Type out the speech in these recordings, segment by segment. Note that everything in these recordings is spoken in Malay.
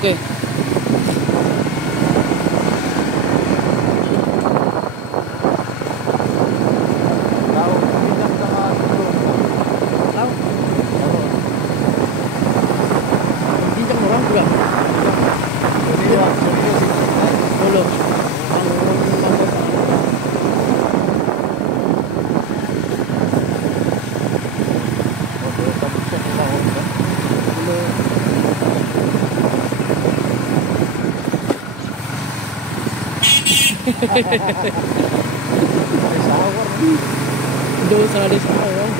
Oke. Tahu? Bincang orang juga. Belum. Dosa ada sawah.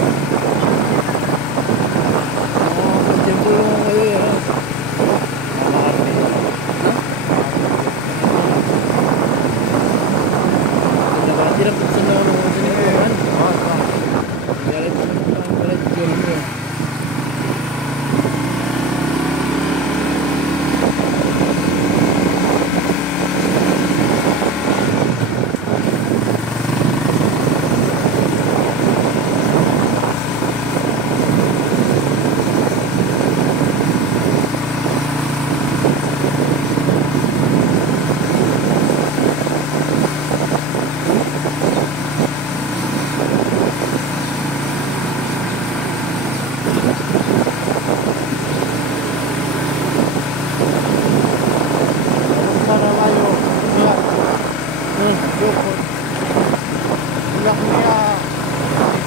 Macam tu ya. Tidak senang sini kan? Jalan jual ni.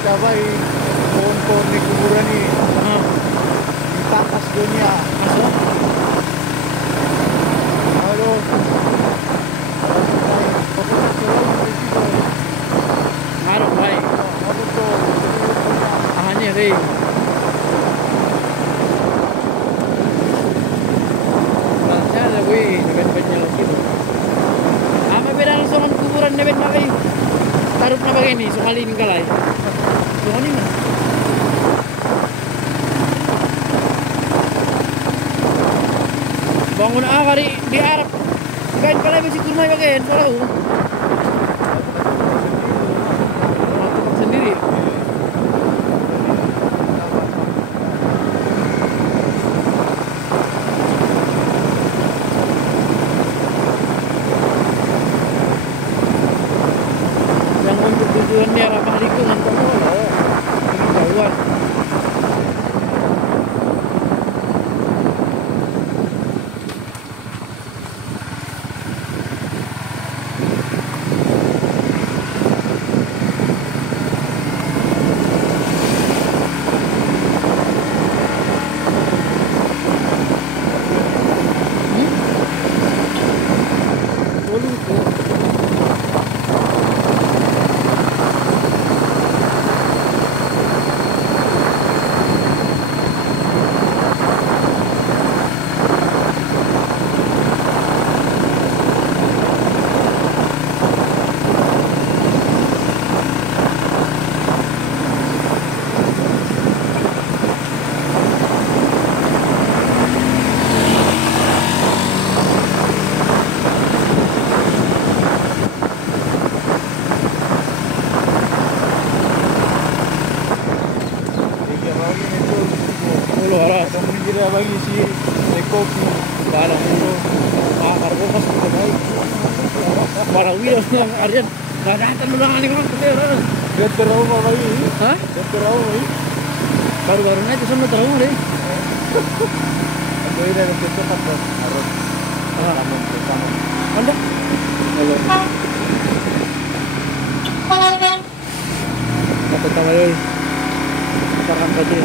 Sabay, pohon-pohon ni kuburan ni ditakas dunia. Halo. Harap baik. Ano to? Ahanya rin. Saya ada weh dengan banyak lagi tu. Ama beda langsung kuburan nebet nak lagi. Taruh na begini, sumali ni kalay. Sumali na. Bangun kali di Arab. Kain kalay masih kurma bagian, tahu? Sendiri. Tujuannya ramah lingkungan kamu loh, jauhan. Kira bagi si Lekop Barang itu karbo pas kita baik. Barang wira Aryan. Dah datang ulang ni kan kita orang. dia trauma lagi. Hah? Dia trauma lagi. Baru-baru ni tu sama trauma deh. Ang gawin na nagtito ka po. Aron. Kanon. Anda? Hello. Dapat tahu ni. Sekarang tadi.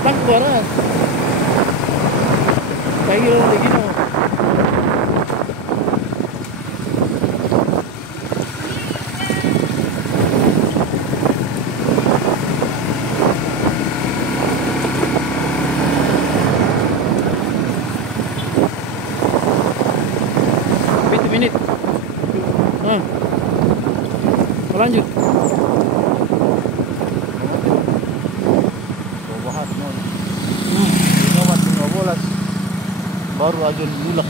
datang ke barat. Kayak lagi no. Minit. Lanjut. Bahas nun. Inawat 5 bolas. Baru aja lulak.